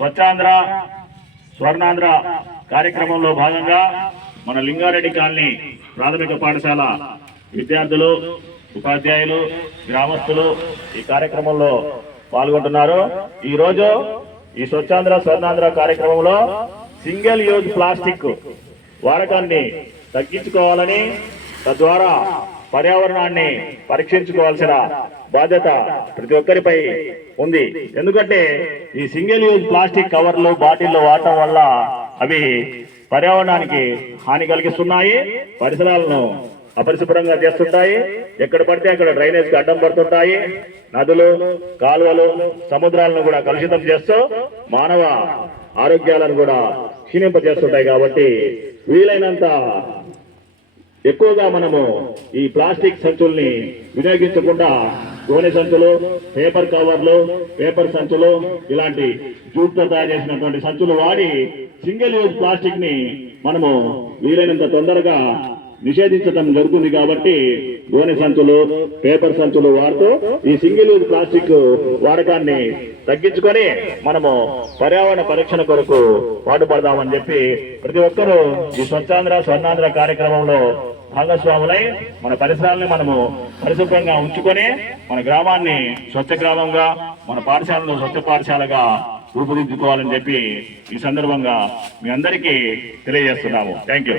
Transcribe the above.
స్వచ్ఛాంధ్ర స్వర్ణాంధ్ర కార్యక్రమంలో భాగంగా మన లింగారెడ్డి కాలనీ ప్రాథమిక పాఠశాల విద్యార్థులు, ఉపాధ్యాయులు, గ్రామస్తులు ఈ కార్యక్రమంలో పాల్గొంటున్నారు. ఈ రోజు ఈ స్వచ్ఛాంధ్ర స్వర్ణాంధ్ర కార్యక్రమంలో సింగిల్ యూజ్ ప్లాస్టిక్ వాడకాన్ని తగ్గించుకోవాలని, తద్వారా పర్యావరణాన్ని పరీక్షించుకోవాల్సిన బాధ్యత ప్రతి ఒక్కరిపై ఉంది. ఎందుకంటే ఈ సింగిల్ యూజ్ ప్లాస్టిక్ కవర్లు, బాటిల్లో వాడటం వల్ల అవి పర్యావరణానికి హాని కలిగిస్తున్నాయి, పరిసరాలను అపరిశుభ్రంగా చేస్తుంటాయి, ఎక్కడ పడితే అక్కడ డ్రైనేజ్ కి అడ్డం పడుతుంటాయి, నదులు, కాలువలు, సముద్రాలను కూడా కలుషితం చేస్తూ మానవ ఆరోగ్యాలను కూడా క్షీణింపజేస్తుంటాయి. కాబట్టి వీలైనంత ఎక్కువగా మనము ఈ ప్లాస్టిక్ సంచుల్ని వినియోగించకుండా గోనె సంచులు, పేపర్ కవర్లు, పేపర్ సంచులు, ఇలాంటి జూట్తో తయారు చేసినటువంటి సంచులు వాడి సింగిల్ యూజ్ ప్లాస్టిక్ ని మనము వీలైనంత తొందరగా నిషేధించడం జరుగుతుంది. కాబట్టి గోనె సంచులు, పేపర్ సంచులు వాడుతూ ఈ సింగిల్ యూజ్ ప్లాస్టిక్ వాడకాన్ని తగ్గించుకొని మనము పర్యావరణ పరిరక్షణ కొరకు పాటుపడదామని చెప్పి ప్రతి ఒక్కరూ ఈ స్వచ్ఛాంధ్ర స్వర్ణాంధ్ర కార్యక్రమంలో భాగస్వాములై మన పరిసరాలని మనము పరిశుభ్రంగా ఉంచుకొని మన గ్రామాన్ని స్వచ్ఛ గ్రామంగా, మన పాఠశాలను స్వచ్ఛ పాఠశాలగా రూపుదిద్దుకోవాలని చెప్పి ఈ సందర్భంగా మీ అందరికీ తెలియజేస్తున్నాము. Thank you.